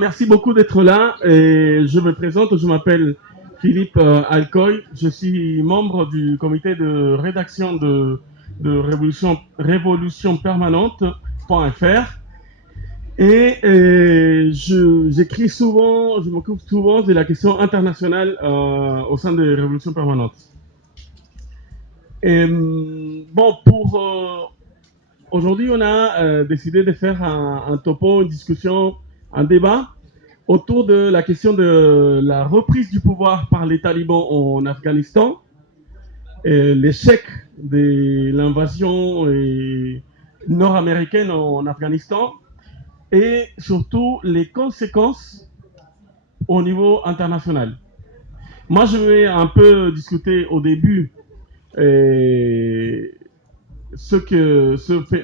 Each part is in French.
Merci beaucoup d'être là. Et je me présente, je m'appelle Philippe Alcoy. Je suis membre du comité de rédaction de Révolution Permanente.fr. J'écris souvent, je m'occupe souvent de la question internationale au sein de Révolution Permanente. Et, bon, pour aujourd'hui, on a décidé de faire un topo, une discussion, un débat autour de la question de la reprise du pouvoir par les talibans en Afghanistan, l'échec de l'invasion nord-américaine en Afghanistan et surtout les conséquences au niveau international. Moi, je vais un peu discuter au début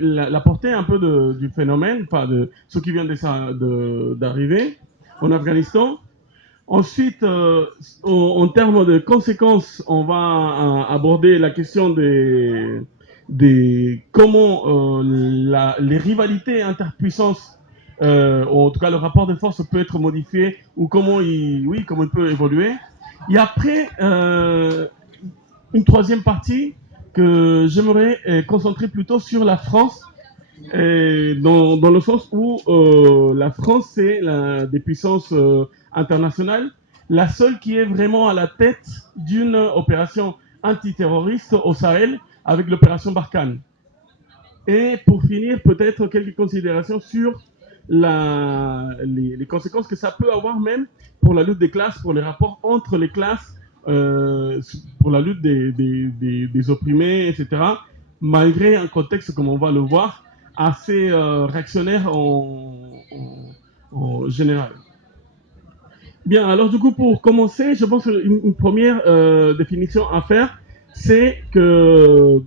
la portée un peu du phénomène, enfin de ce qui vient d'arriver en Afghanistan. Ensuite, en termes de conséquences, on va aborder la question des comment les rivalités interpuissances, ou en tout cas le rapport de force peut être modifié ou comment il peut évoluer. Et après, une troisième partie que j'aimerais concentrer plutôt sur la France, dans le sens où la France, c'est des puissances internationales, la seule qui est vraiment à la tête d'une opération antiterroriste au Sahel avec l'opération Barkhane. Et pour finir, peut-être quelques considérations sur les conséquences que ça peut avoir même pour la lutte des classes, pour les rapports entre les classes, pour la lutte des opprimés, etc., malgré un contexte, comme on va le voir, assez réactionnaire en général. Bien, alors du coup, pour commencer, je pense qu'une première définition à faire, c'est que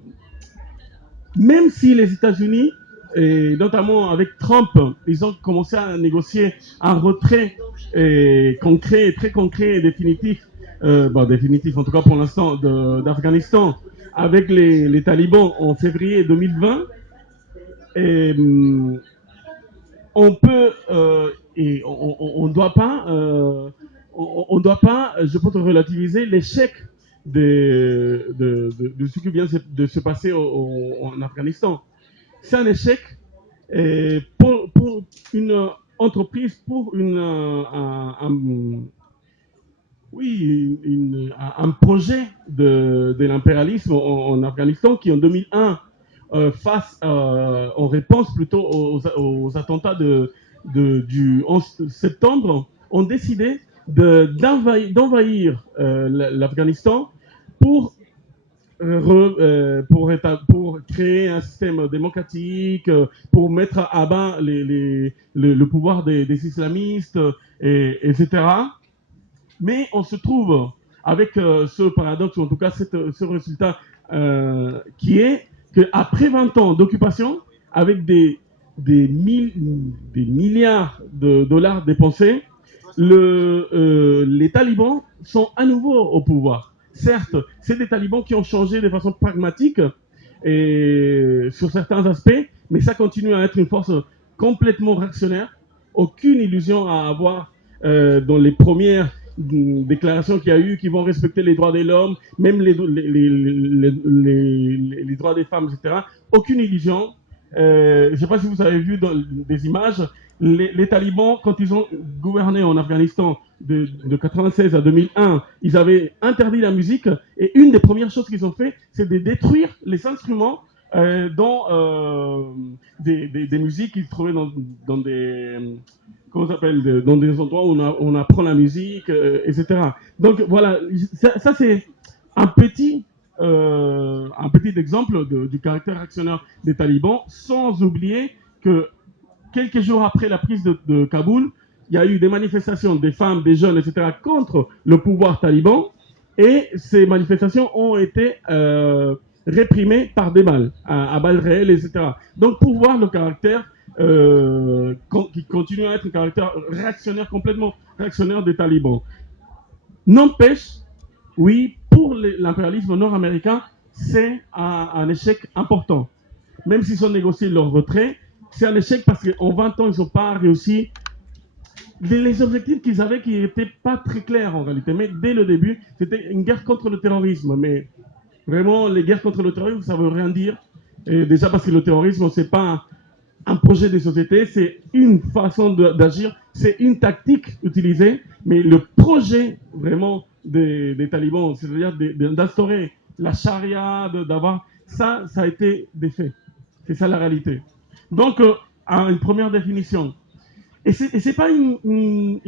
même si les États-Unis, et notamment avec Trump, ils ont commencé à négocier un retrait concret, très concret et définitif, définitif en tout cas pour l'instant, d'Afghanistan, avec les talibans en février 2020, et, on peut et on ne doit pas, on doit pas, je pense, relativiser l'échec de ce qui vient de se passer en Afghanistan. C'est un échec pour une entreprise, pour un projet de l'impérialisme en Afghanistan qui en 2001, en réponse plutôt aux attentats du 11 septembre, ont décidé d'envahir l'Afghanistan pour pour créer un système démocratique, pour mettre à bas le pouvoir des islamistes, etc. Mais on se trouve avec ce paradoxe, ou en tout cas ce résultat qui est qu'après 20 ans d'occupation, avec des milliards de dollars dépensés, les talibans sont à nouveau au pouvoir. Certes, c'est des talibans qui ont changé de façon pragmatique et sur certains aspects, mais ça continue à être une force complètement réactionnaire. Aucune illusion à avoir dans les premières déclarations qu'il y a eu, qui vont respecter les droits de l'homme, même les droits des femmes, etc. Aucune illusion. Je ne sais pas si vous avez vu des images, les talibans, quand ils ont gouverné en Afghanistan de 96 à 2001, ils avaient interdit la musique et une des premières choses qu'ils ont fait, c'est de détruire les instruments des musiques qu'ils trouvaient dans des comment ça s'appelle, dans des endroits où on apprend la musique, etc. Donc voilà, ça c'est un petit exemple du caractère réactionnaire des talibans, sans oublier que quelques jours après la prise de Kaboul, il y a eu des manifestations des femmes, des jeunes, etc., contre le pouvoir taliban, et ces manifestations ont été réprimées par des balles, à balles réelles, etc. Donc pour voir le caractère qui continue à être un caractère réactionnaire, complètement réactionnaire des talibans. N'empêche, oui, pour l'impérialisme nord-américain, c'est un échec important. Même s'ils ont négocié leur retrait, c'est un échec parce qu'en 20 ans, ils n'ont pas réussi les objectifs qu'ils avaient qui n'étaient pas très clairs en réalité. Mais dès le début, c'était une guerre contre le terrorisme. Mais vraiment, les guerres contre le terrorisme, ça ne veut rien dire. Et déjà parce que le terrorisme, ce n'est pas un projet de société, c'est une façon d'agir, c'est une tactique utilisée, mais le projet vraiment des talibans, c'est-à-dire d'instaurer la charia, d'avoir ça, ça a été des faits. C'est ça la réalité. Donc, une première définition. Et c'est pas une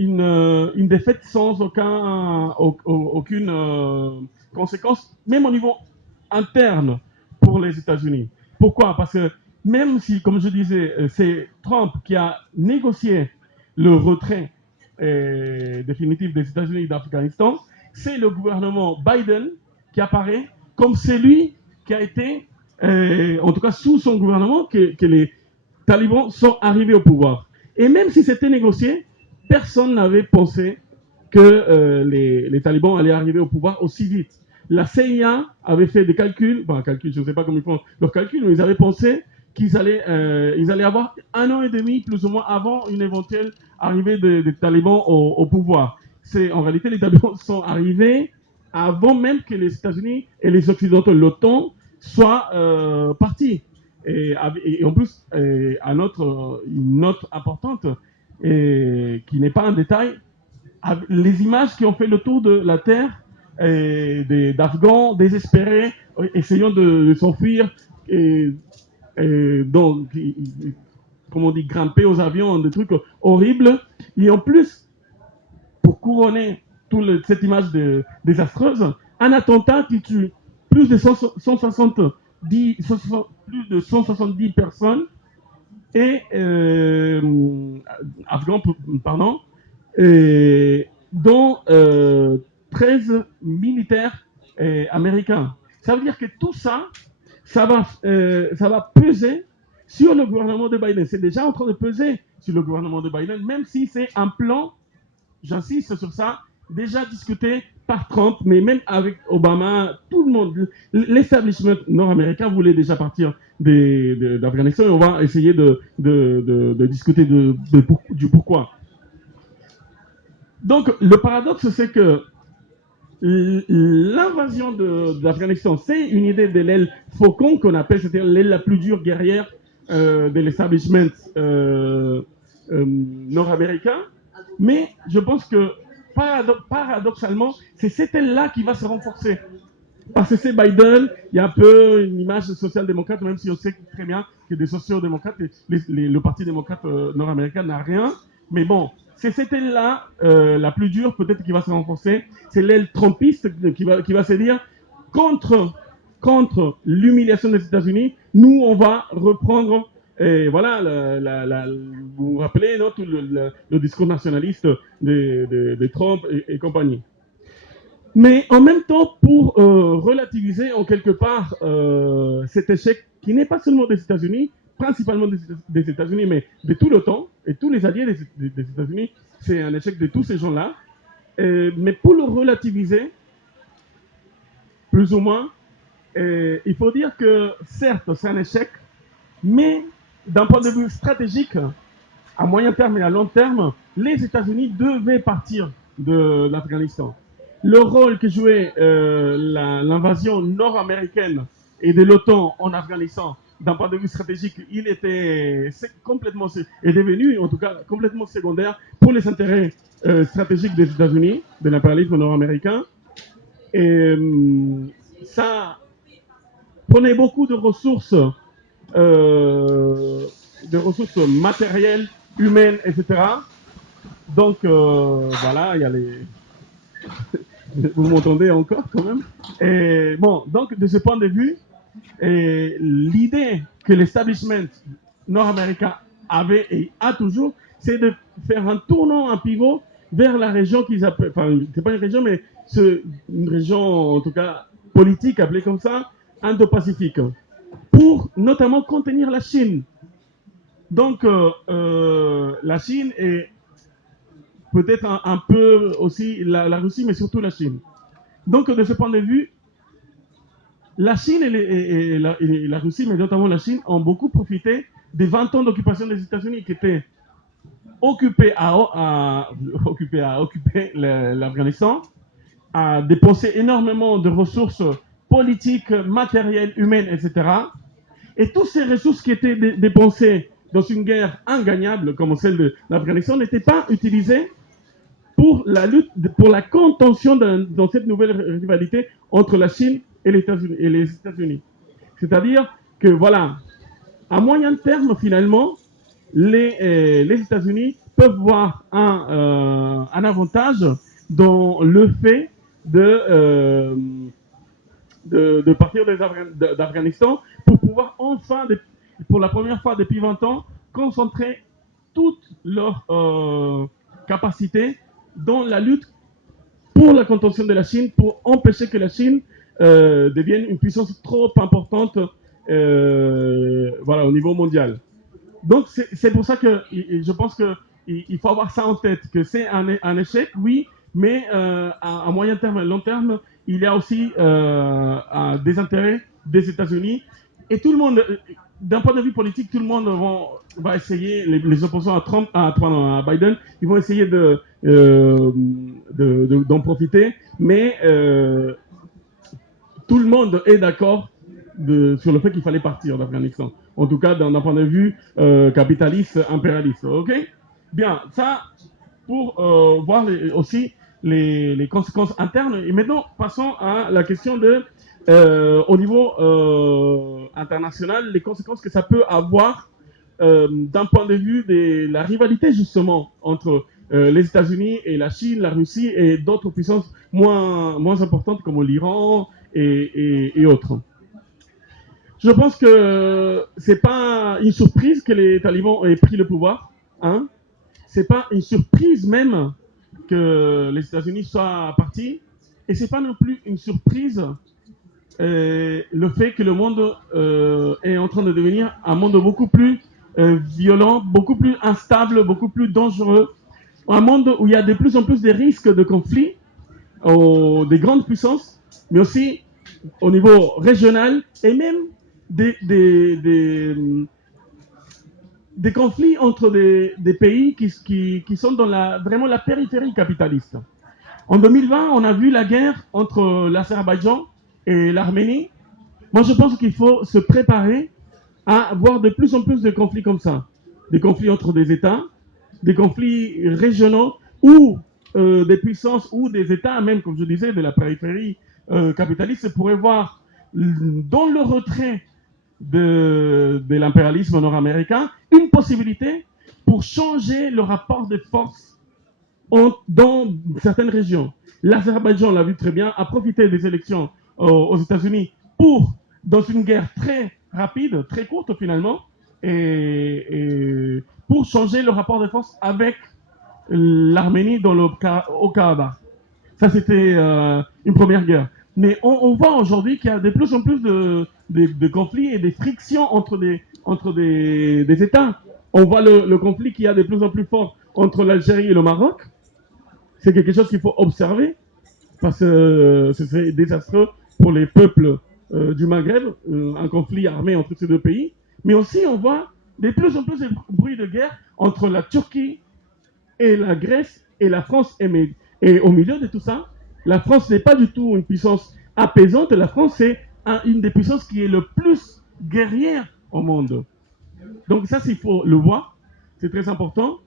défaite sans aucune conséquence, même au niveau interne pour les États-Unis. Pourquoi? Parce que même si, comme je disais, c'est Trump qui a négocié le retrait définitif des États-Unis d'Afghanistan, c'est le gouvernement Biden qui apparaît comme celui qui a été, en tout cas sous son gouvernement, que les talibans sont arrivés au pouvoir. Et même si c'était négocié, personne n'avait pensé que les talibans allaient arriver au pouvoir aussi vite. La CIA avait fait des calculs, je ne sais pas comment ils font leurs calculs, mais ils avaient pensé qu'ils allaient avoir 1 an et demi, plus ou moins, avant une éventuelle arrivée des talibans au pouvoir. En réalité, les talibans sont arrivés avant même que les États-Unis et les Occidentaux, l'OTAN, soient partis. Et en plus, une note importante, qui n'est pas un détail, les images qui ont fait le tour de la Terre, d'Afghans désespérés, essayant de s'enfuir, donc, comme on dit, grimper aux avions, des trucs horribles. Et en plus, pour couronner toute cette image désastreuse, un attentat qui tue plus de 170 personnes et afghans, pardon, dont 13 militaires américains. Ça veut dire que tout ça, ça va peser sur le gouvernement de Biden. C'est déjà en train de peser sur le gouvernement de Biden, même si c'est un plan, j'insiste sur ça, déjà discuté par Trump, mais même avec Obama, tout le monde, l'establishment nord-américain voulait déjà partir d'Afghanistan et on va essayer de discuter du pourquoi. Donc, le paradoxe, c'est que l'invasion de l'Afghanistan, c'est une idée de l'aile faucon qu'on appelle, c'est-à-dire l'aile la plus dure guerrière de l'establishment nord-américain. Mais je pense que paradoxalement, c'est cette aile-là qui va se renforcer. Parce que c'est Biden, il y a un peu une image social-démocrate, même si on sait très bien que des sociaux-démocrates, le Parti démocrate nord-américain n'a rien. Mais bon, c'est cette aile-là, la plus dure, peut-être qui va se renforcer. C'est l'aile trumpiste qui va se dire contre l'humiliation des États-Unis, nous, on va reprendre. Et voilà, vous vous rappelez, non, tout le discours nationaliste de Trump et compagnie. Mais en même temps, pour relativiser en quelque part cet échec qui n'est pas seulement des États-Unis, principalement des États-Unis, mais de tout l'OTAN et tous les alliés des États-Unis, c'est un échec de tous ces gens-là. Mais pour le relativiser, plus ou moins, il faut dire que certes, c'est un échec, mais d'un point de vue stratégique, à moyen terme et à long terme, les États-Unis devaient partir de l'Afghanistan. Le rôle que jouait l'invasion nord-américaine et de l'OTAN en Afghanistan, d'un point de vue stratégique, il était est devenu en tout cas complètement secondaire pour les intérêts stratégiques des États-Unis, de l'impérialisme nord-américain. Et ça prenait beaucoup de ressources matérielles, humaines, etc. Donc, voilà, il y a les... Vous m'entendez encore quand même? Et bon, donc de ce point de vue, l'idée que l'establishment nord-américain avait et a toujours, c'est de faire un tournant, un pivot vers la région qu'ils appellent, enfin, c'est pas une région, mais une région, en tout cas, politique, appelée comme ça, Indo-Pacifique, pour notamment contenir la Chine. Donc, la Chine est peut-être un peu aussi la Russie, mais surtout la Chine. Donc, de ce point de vue, la Chine et la Russie, mais notamment la Chine, ont beaucoup profité des 20 ans d'occupation des États-Unis, qui étaient occuper l'Afghanistan, a dépensé énormément de ressources politiques, matérielles, humaines, etc. Et toutes ces ressources qui étaient dépensées dans une guerre ingagnable comme celle de l'Afghanistan n'étaient pas utilisées pour la lutte, pour la contention dans cette nouvelle rivalité entre la Chine et les États-Unis. C'est-à-dire que voilà, à moyen terme finalement, les États-Unis peuvent voir un avantage dans le fait de partir d'Afghanistan pour pouvoir enfin, pour la première fois depuis 20 ans, concentrer toutes leurs capacités dans la lutte pour la contention de la Chine, pour empêcher que la Chine devienne une puissance trop importante voilà, au niveau mondial. Donc c'est pour ça que je pense qu'il faut avoir ça en tête, que c'est un échec, oui, mais à moyen terme et à long terme, il y a aussi des intérêts des États-Unis. Et tout le monde, d'un point de vue politique, tout le monde va essayer, les opposants à Biden, ils vont essayer d'en profiter, mais tout le monde est d'accord sur le fait qu'il fallait partir d'Afghanistan. En tout cas, d'un point de vue capitaliste, impérialiste. OK? Bien, ça, pour voir aussi les conséquences internes. Et maintenant, passons à la question au niveau international, les conséquences que ça peut avoir d'un point de vue de la rivalité, justement, entre les États-Unis et la Chine, la Russie et d'autres puissances moins importantes comme l'Iran et autres. Je pense que c'est pas une surprise que les talibans aient pris le pouvoir. Hein. C'est pas une surprise même que les États-Unis soient partis. Et c'est pas non plus une surprise le fait que le monde est en train de devenir un monde beaucoup plus violent, beaucoup plus instable, beaucoup plus dangereux. Un monde où il y a de plus en plus de risques de conflits des grandes puissances, mais aussi au niveau régional et même des conflits entre des pays qui sont dans vraiment la périphérie capitaliste. En 2020, on a vu la guerre entre l'Azerbaïdjan et l'Arménie. Moi, je pense qu'il faut se préparer à avoir de plus en plus de conflits comme ça. Des conflits entre des États, des conflits régionaux ou des puissances ou des États, même comme je disais, de la périphérie capitaliste, pourraient voir dans le retrait de l'impérialisme nord-américain une possibilité pour changer le rapport de force dans certaines régions. L'Azerbaïdjan, on l'a vu très bien, a profité des élections aux États-Unis pour, dans une guerre très rapide, très courte finalement, et pour changer le rapport de force avec l'Arménie au Karabakh. Ça, c'était une première guerre. Mais on voit aujourd'hui qu'il y a de plus en plus de conflits et des frictions entre des États. On voit le conflit qui est de plus en plus fort entre l'Algérie et le Maroc. C'est quelque chose qu'il faut observer parce que ce serait désastreux pour les peuples du Maghreb, un conflit armé entre ces deux pays. Mais aussi, on voit de plus en plus de bruits de guerre entre la Turquie et la Grèce et la France. Et au milieu de tout ça, la France n'est pas du tout une puissance apaisante. La France est une des puissances qui est le plus guerrière au monde. Donc ça, il faut le voir. C'est très important.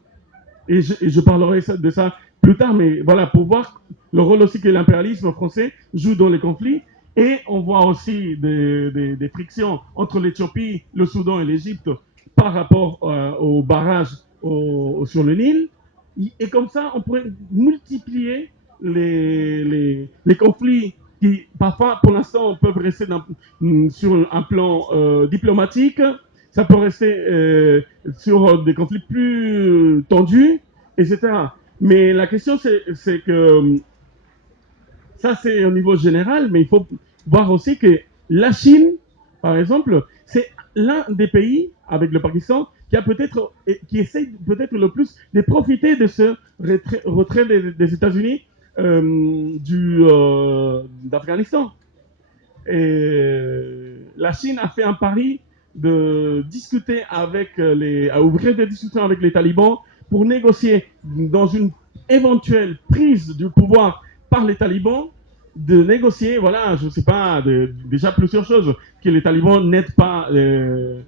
Et je parlerai de ça plus tard, mais voilà, pour voir le rôle aussi que l'impérialisme français joue dans les conflits. Et on voit aussi des frictions entre l'Éthiopie, le Soudan et l'Égypte par rapport aux barrages sur le Nil. Et comme ça, on pourrait multiplier les conflits qui, parfois, pour l'instant, peuvent rester sur un plan diplomatique. Ça peut rester sur des conflits plus tendus, etc. Mais la question, c'est que ça, c'est au niveau général, mais il faut voir aussi que la Chine, par exemple, c'est l'un des pays, avec le Pakistan, qui essaye peut-être le plus de profiter de ce retrait des États-Unis d'Afghanistan. Et la Chine a fait un pari de discuter à ouvrir des discussions avec les talibans pour négocier dans une éventuelle prise du pouvoir par les talibans, de négocier, voilà, je ne sais pas, déjà plusieurs choses, que les talibans n'aident pas des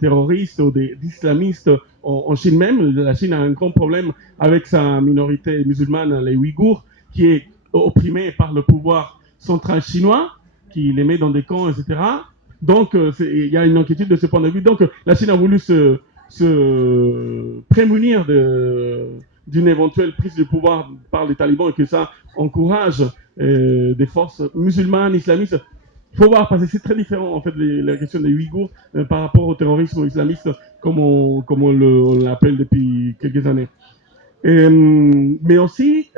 terroristes ou des islamistes en Chine même. La Chine a un grand problème avec sa minorité musulmane, les Ouïghours, qui est opprimée par le pouvoir central chinois, qui les met dans des camps, etc. Donc, il y a une inquiétude de ce point de vue. Donc, la Chine a voulu se prémunir d'une éventuelle prise de pouvoir par les talibans et que ça encourage des forces musulmanes, islamistes. Il faut voir, parce que c'est très différent, en fait, la question des Ouïghours par rapport au terrorisme islamiste, comme on l'appelle depuis quelques années. Mais aussi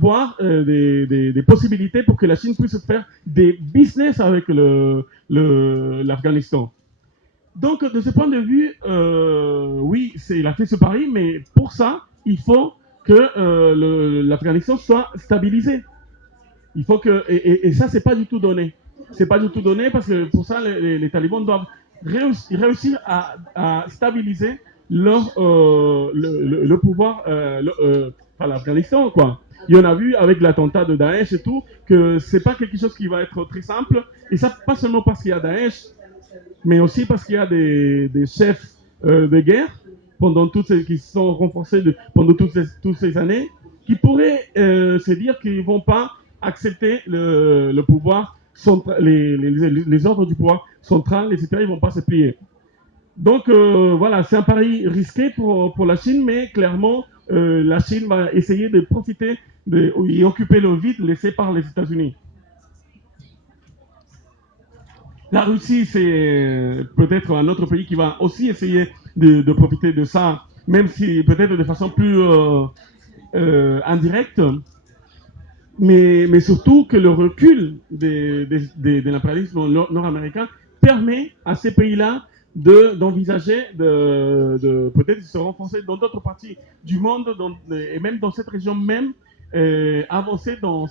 voir des possibilités pour que la Chine puisse faire des business avec l'Afghanistan. Donc, de ce point de vue, oui, il a fait ce pari, mais pour ça, il faut que l'Afghanistan soit stabilisé. Il faut que, et ça, c'est pas du tout donné. C'est pas du tout donné parce que pour ça, les talibans doivent réussir à stabiliser le pouvoir, enfin, l'Afghanistan, quoi. Il y en a vu avec l'attentat de Daesh et tout, que c'est pas quelque chose qui va être très simple. Et ça, pas seulement parce qu'il y a Daesh, mais aussi parce qu'il y a des chefs de guerre qui se sont renforcés pendant toutes ces années, qui pourraient se dire qu'ils ne vont pas accepter le pouvoir central, les ordres du pouvoir central, etc. Ils ne vont pas se plier. Donc voilà, c'est un pari risqué pour la Chine, mais clairement, la Chine va essayer de profiter et occuper le vide laissé par les États-Unis. La Russie, c'est peut-être un autre pays qui va aussi essayer de profiter de ça, même si peut-être de façon plus indirecte, mais surtout que le recul de l'impérialisme nord-américain permet à ces pays-là d'envisager de peut-être se renforcer dans d'autres parties du monde et même dans cette région même, avancer dans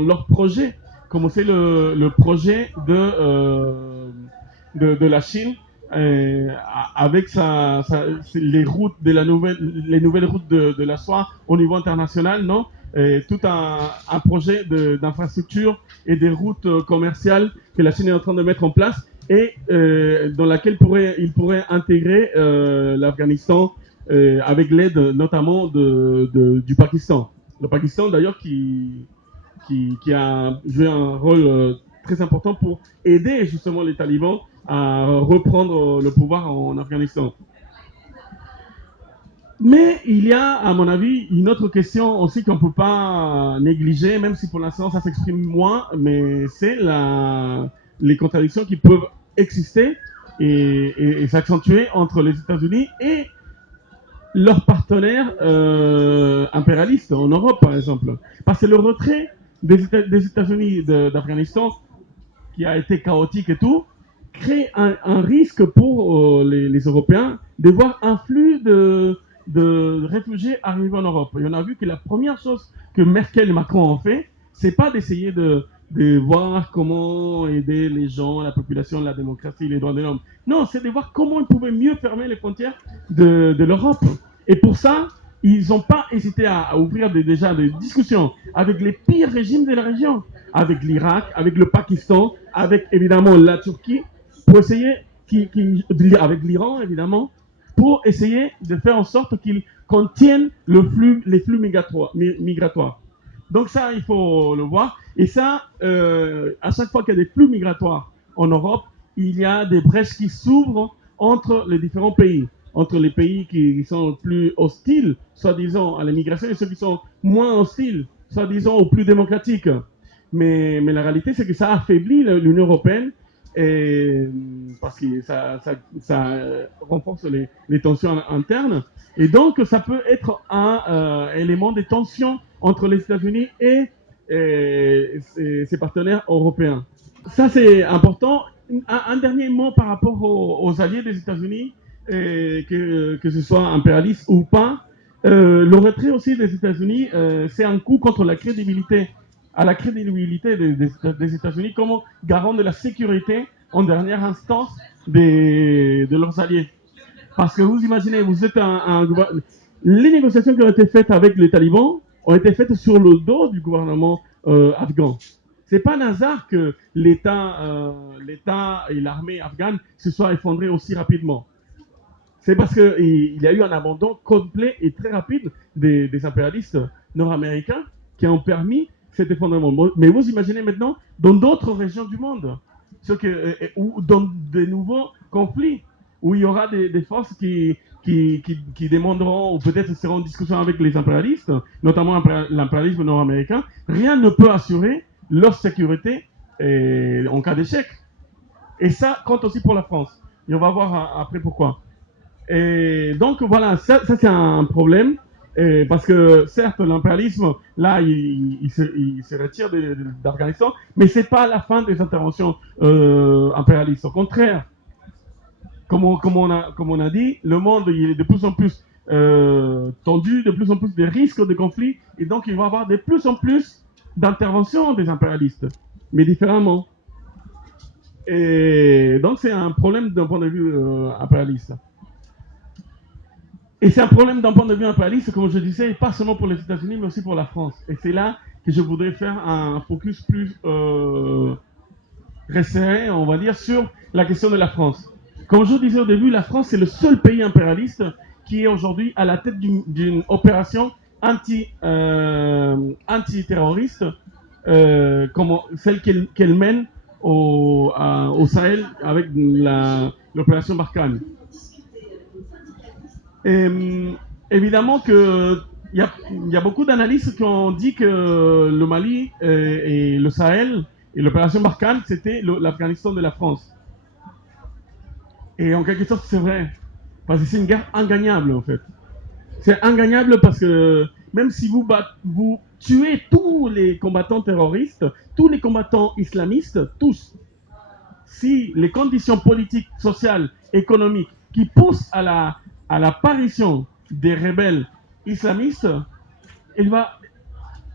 leurs projets, comme c'est le projet de la Chine avec les routes les nouvelles routes de la soie au niveau international, non? Tout un projet d'infrastructure et des routes commerciales que la Chine est en train de mettre en place et dans laquelle il pourrait intégrer l'Afghanistan avec l'aide notamment du Pakistan. Le Pakistan d'ailleurs qui a joué un rôle très important pour aider justement les talibans à reprendre le pouvoir en Afghanistan. Mais il y a, à mon avis, une autre question aussi qu'on ne peut pas négliger, même si pour l'instant ça s'exprime moins, mais c'est les contradictions qui peuvent exister et s'accentuer entre les États-Unis et leurs partenaires impérialistes en Europe, par exemple. Parce que le retrait des États-Unis d'Afghanistan, qui a été chaotique et tout, crée un risque pour les Européens de voir un flux de réfugiés arriver en Europe. Et on a vu que la première chose que Merkel et Macron ont fait, c'est pas d'essayer de voir comment aider les gens, la population, la démocratie, les droits de l'homme. Non, c'est de voir comment ils pouvaient mieux fermer les frontières de l'Europe. Et pour ça, ils n'ont pas hésité à ouvrir déjà des discussions avec les pires régimes de la région, avec l'Irak, avec le Pakistan, avec évidemment la Turquie, pour essayer, avec l'Iran évidemment, pour essayer de faire en sorte qu'ils contiennent les flux migratoires. Donc ça, il faut le voir. Et ça, à chaque fois qu'il y a des flux migratoires en Europe, il y a des brèches qui s'ouvrent entre les différents pays, entre les pays qui sont plus hostiles, soi-disant, à l'immigration, et ceux qui sont moins hostiles, soi-disant, ou plus démocratiques. Mais la réalité, c'est que ça affaiblit l'Union européenne parce que ça renforce les tensions internes. Et donc, ça peut être un élément de tension entre les États-Unis et ses partenaires européens. Ça, c'est important. Un dernier mot par rapport aux alliés des États-Unis, que ce soit impérialiste ou pas. Le retrait aussi des États-Unis, c'est un coup contre la crédibilité des États-Unis comme garant de la sécurité en dernière instance de leurs alliés. Parce que vous imaginez, vous êtes les négociations qui ont été faites avec les talibans ont été faites sur le dos du gouvernement afghan. C'est pas un hasard que l'État et l'armée afghane se soient effondrés aussi rapidement. C'est parce qu'il y a eu un abandon complet et très rapide des impérialistes nord-américains qui ont permis cet effondrement. Mais vous imaginez maintenant dans d'autres régions du monde, ou dans de nouveaux conflits, où il y aura des forces qui demanderont, ou peut-être seront en discussion avec les impérialistes, notamment l'impérialisme nord-américain. Rien ne peut assurer leur sécurité en cas d'échec. Et ça compte aussi pour la France. Et on va voir après pourquoi. Et donc voilà, ça c'est un problème. Parce que certes, l'impérialisme, là, il se retire d'Afghanistan, mais c'est pas la fin des interventions impérialistes. Au contraire, comme on a dit, le monde il est de plus en plus tendu, de plus en plus des risques de conflits, et donc il va y avoir de plus en plus d'interventions des impérialistes, mais différemment. Et donc c'est un problème d'un point de vue impérialiste. Et c'est un problème d'un point de vue impérialiste, comme je disais, pas seulement pour les États-Unis, mais aussi pour la France. Et c'est là que je voudrais faire un focus plus resserré, on va dire, sur la question de la France. Comme je vous disais au début, la France est le seul pays impérialiste qui est aujourd'hui à la tête d'une opération anti-terroriste, comme celle qu'elle mène au Sahel avec l'opération Barkhane. Et, évidemment que il y a beaucoup d'analystes qui ont dit que le Mali et le Sahel et l'opération Barkhane, c'était l'Afghanistan de la France. Et en quelque sorte, c'est vrai. Parce que c'est une guerre ingagnable, en fait. C'est ingagnable parce que même si vous tuez tous les combattants terroristes, tous les combattants islamistes, tous, si les conditions politiques, sociales, économiques qui poussent à l'apparition des rebelles islamistes, il va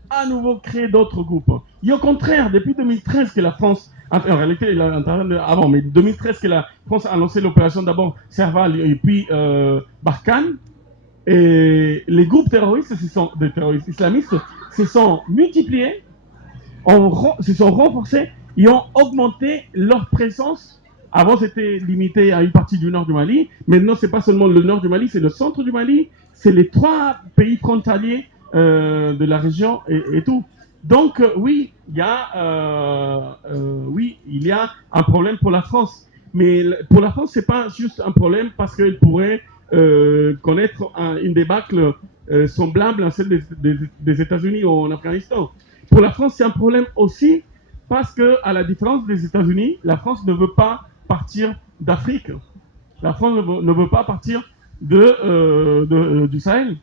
à nouveau créer d'autres groupes. Et au contraire, depuis 2013 que la France, en réalité, avant, mais 2013 que la France a lancé l'opération d'abord Serval et puis Barkhane, et les groupes terroristes, des terroristes islamistes, se sont multipliés, se sont renforcés et ont augmenté leur présence. Avant, c'était limité à une partie du nord du Mali. Maintenant, c'est pas seulement le nord du Mali, c'est le centre du Mali, c'est les 3 pays frontaliers de la région et tout. Donc, oui, il y a un problème pour la France. Mais pour la France, c'est pas juste un problème parce qu'elle pourrait connaître une débâcle semblable à celle des États-Unis ou en Afghanistan. Pour la France, c'est un problème aussi parce que, à la différence des États-Unis, la France ne veut pas partir d'Afrique. La France ne veut pas partir du Sahel.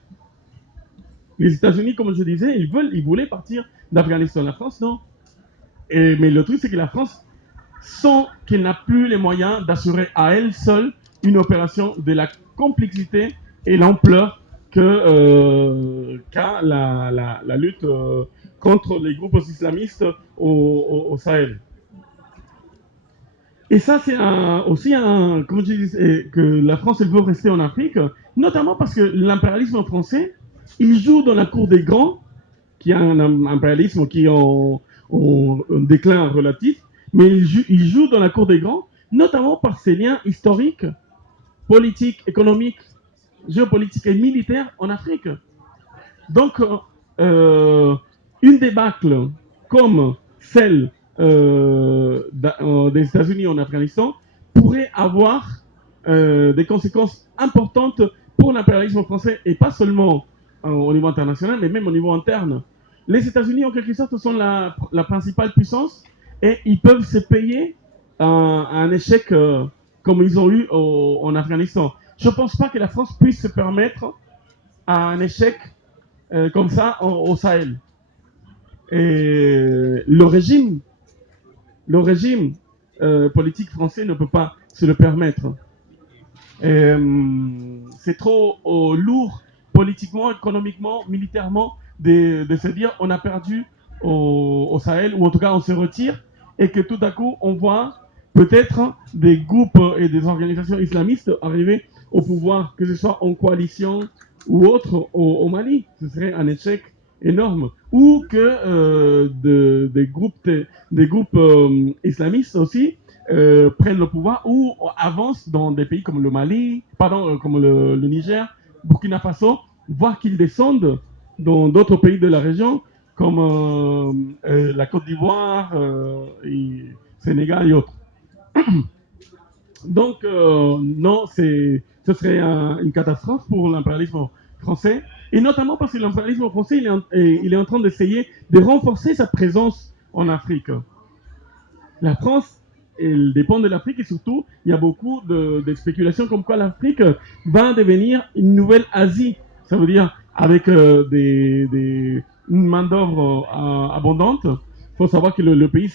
Les États-Unis, comme je disais, ils voulaient partir d'Afghanistan. La France, non. Mais le truc, c'est que la France sent qu'elle n'a plus les moyens d'assurer à elle seule une opération de la complexité et l'ampleur qu'a la lutte contre les groupes islamistes au Sahel. Et ça, c'est aussi comme je disais, que la France, elle veut rester en Afrique, notamment parce que l'impérialisme français, il joue dans la cour des grands, qui a un impérialisme qui est en déclin relatif, mais il joue dans la cour des grands, notamment par ses liens historiques, politiques, économiques, géopolitiques et militaires en Afrique. Donc, une débâcle comme celle des États-Unis en Afghanistan pourrait avoir des conséquences importantes pour l'impérialisme français, et pas seulement au niveau international, mais même au niveau interne. Les États-Unis, en quelque sorte, sont la principale puissance et ils peuvent se payer un échec comme ils ont eu en Afghanistan. Je ne pense pas que la France puisse se permettre un échec comme ça au Sahel. Et le régime politique français ne peut pas se le permettre. C'est trop lourd politiquement, économiquement, militairement de se dire on a perdu au Sahel, ou en tout cas on se retire, et que tout à coup on voit peut-être des groupes et des organisations islamistes arriver au pouvoir, que ce soit en coalition ou autre au Mali. Ce serait un échec énorme. Ou que des groupes islamistes aussi prennent le pouvoir ou avancent dans des pays comme le Mali, comme le Niger, Burkina Faso, voire qu'ils descendent dans d'autres pays de la région comme la Côte d'Ivoire, et Sénégal et autres. Donc, non, ce serait une catastrophe pour l'impérialisme français, et notamment parce que l'impérialisme français, il est en train d'essayer de renforcer sa présence en Afrique. La France, elle dépend de l'Afrique, et surtout, il y a beaucoup de spéculations comme quoi l'Afrique va devenir une nouvelle Asie. Ça veut dire avec une main-d'œuvre abondante. Il faut savoir que le pays,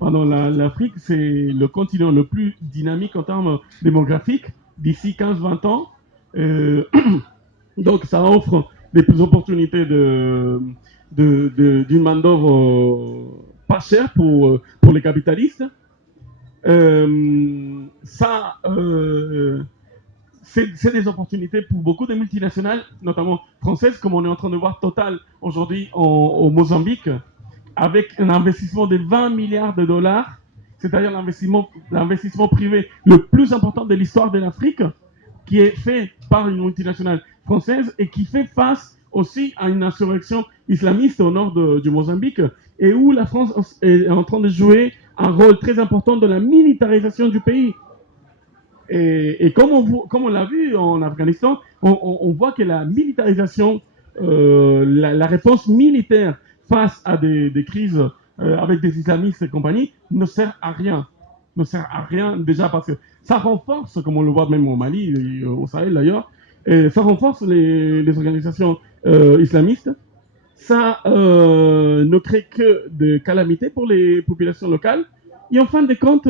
l'Afrique, c'est le continent le plus dynamique en termes démographiques d'ici 15-20 ans. Donc, ça offre des opportunités d'une main-d'œuvre pas chère pour les capitalistes. C'est des opportunités pour beaucoup de multinationales, notamment françaises, comme on est en train de voir Total aujourd'hui au Mozambique, avec un investissement de 20 milliards de dollars, c'est-à-dire l'investissement privé le plus important de l'histoire de l'Afrique, qui est fait par une multinationale française et qui fait face aussi à une insurrection islamiste au nord du Mozambique, et où la France est en train de jouer un rôle très important dans la militarisation du pays. Et comme on l'a vu en Afghanistan, on voit que la militarisation, la réponse militaire face à des crises avec des islamistes et compagnie ne sert à rien. Ne sert à rien déjà parce que ça renforce, comme on le voit même au Mali, et au Sahel d'ailleurs, ça renforce les organisations islamistes. Ça ne crée que de calamités pour les populations locales. Et en fin de compte,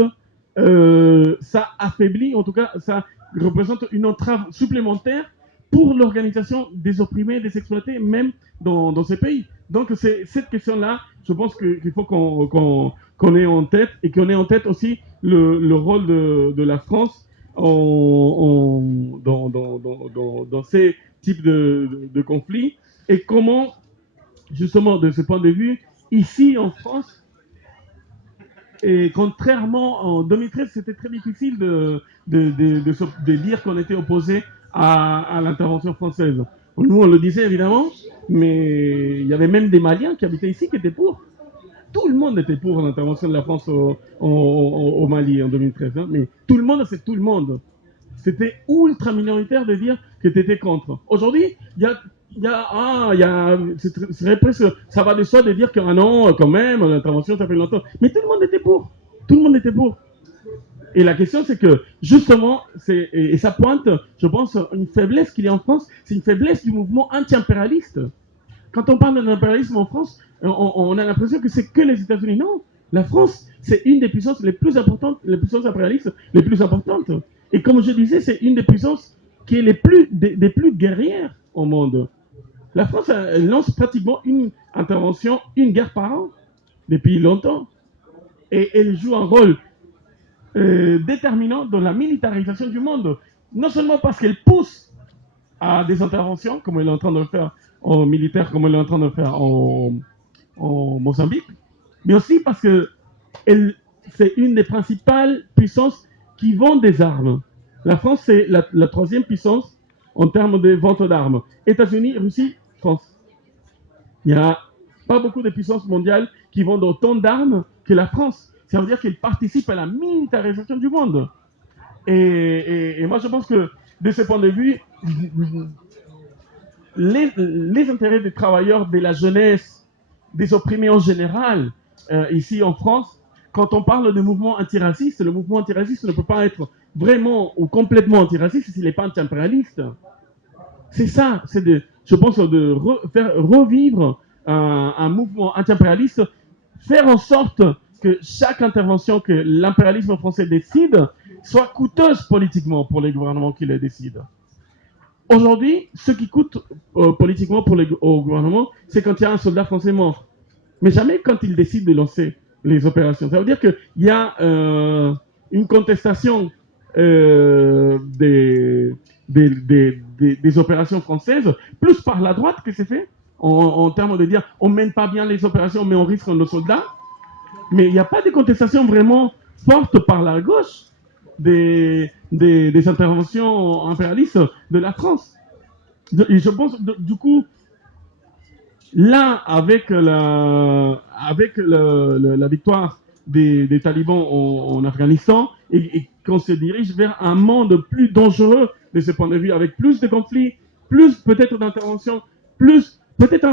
ça affaiblit, en tout cas, ça représente une entrave supplémentaire pour l'organisation des opprimés, des exploités, même dans ces pays. Donc, c'est cette question-là, je pense qu'il faut qu'on ait en tête, et qu'on ait en tête aussi le rôle de la France dans ces types de conflits, et comment, justement, de ce point de vue, ici en France, et contrairement en 2013, c'était très difficile de dire qu'on était opposé à l'intervention française. Nous, on le disait évidemment, mais il y avait même des Maliens qui habitaient ici qui étaient pour. Tout le monde était pour l'intervention de la France au Mali en 2013. Hein, mais tout le monde, c'est tout le monde. C'était ultra minoritaire de dire que tu étais contre. Aujourd'hui, ça va de soi de dire que non, quand même, l'intervention, ça fait longtemps. Mais tout le monde était pour. Tout le monde était pour. Et la question, c'est que, justement, et ça pointe, je pense, une faiblesse qu'il y a en France, c'est une faiblesse du mouvement anti-impérialiste. Quand on parle d'un impérialisme en France, on a l'impression que c'est que les États-Unis. Non, la France, c'est une des puissances les plus importantes, les puissances impérialistes les plus importantes. Et comme je disais, c'est une des puissances qui est des plus guerrières au monde. La France, elle lance pratiquement une intervention, une guerre par an, depuis longtemps. Et elle joue un rôle déterminant dans la militarisation du monde. Non seulement parce qu'elle pousse à des interventions, comme elle est en train de le faire en militaire, comme elle est en train de le faire en Mozambique, mais aussi parce que c'est une des principales puissances qui vend des armes. La France, c'est la troisième puissance en termes de vente d'armes. États-Unis, Russie, France. Il n'y a pas beaucoup de puissances mondiales qui vendent autant d'armes que la France. Ça veut dire qu'elle participe à la militarisation du monde. Et moi, je pense que, de ce point de vue, les intérêts des travailleurs, de la jeunesse, des opprimés en général, ici en France, quand on parle de mouvement antiraciste, le mouvement antiraciste ne peut pas être vraiment ou complètement antiraciste s'il n'est pas anti-impérialiste. C'est ça, je pense, faire revivre un mouvement anti-impérialiste, faire en sorte que chaque intervention que l'impérialisme français décide soit coûteuse politiquement pour les gouvernements qui les décident. Aujourd'hui, ce qui coûte politiquement au gouvernement, c'est quand il y a un soldat français mort. Mais jamais quand il décide de lancer les opérations. Ça veut dire qu'il y a une contestation des opérations françaises, plus par la droite que c'est fait, en termes de dire on mène pas bien les opérations, mais on risque nos soldats. Mais il n'y a pas de contestation vraiment forte par la gauche des interventions impérialistes de la France. Et je pense, du coup, là, avec la victoire des talibans en Afghanistan, et qu'on se dirige vers un monde plus dangereux de ce point de vue, avec plus de conflits, plus peut-être d'interventions, plus peut-être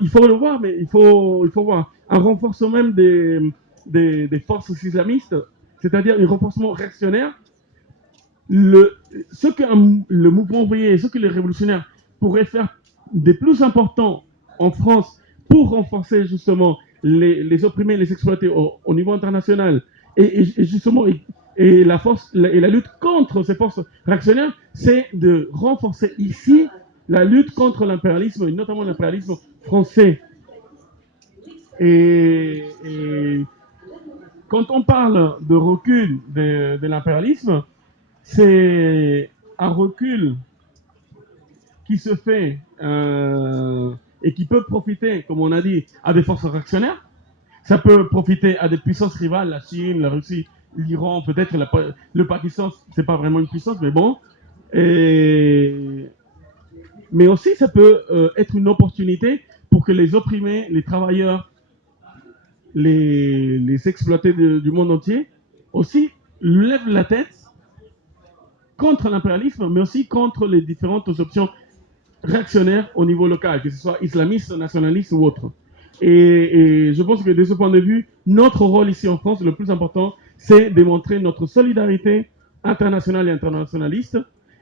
il faut le voir, mais il faut voir un renforcement même des forces islamistes, c'est-à-dire un renforcement réactionnaire. Ce que le mouvement ouvrier, ce que les révolutionnaires pourraient faire de plus important en France pour renforcer justement les opprimés, les exploiter au niveau international et justement et la lutte contre ces forces réactionnaires, c'est de renforcer ici la lutte contre l'impérialisme, et notamment l'impérialisme français. Et quand on parle de recul de l'impérialisme, c'est un recul qui se fait et qui peut profiter, comme on a dit, à des forces réactionnaires. Ça peut profiter à des puissances rivales, la Chine, la Russie, l'Iran, peut-être le Pakistan, c'est pas vraiment une puissance, mais bon. Mais aussi, ça peut être une opportunité pour que les opprimés, les travailleurs, les exploités du monde entier, aussi lèvent la tête contre l'impérialisme, mais aussi contre les différentes options réactionnaires au niveau local, que ce soit islamiste, nationaliste ou autre. Et je pense que de ce point de vue, notre rôle ici en France, le plus important, c'est de montrer notre solidarité internationale et internationaliste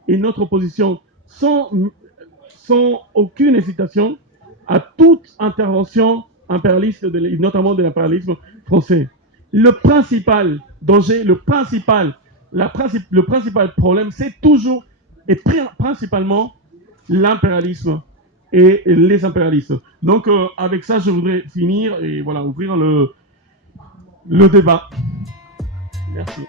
et notre opposition sans aucune hésitation à toute intervention impérialiste, notamment de l'impérialisme français. Le principal danger, le principal problème, c'est toujours et principalement l'impérialisme et les impérialistes. Donc, avec ça, je voudrais finir et voilà, ouvrir le débat. Merci.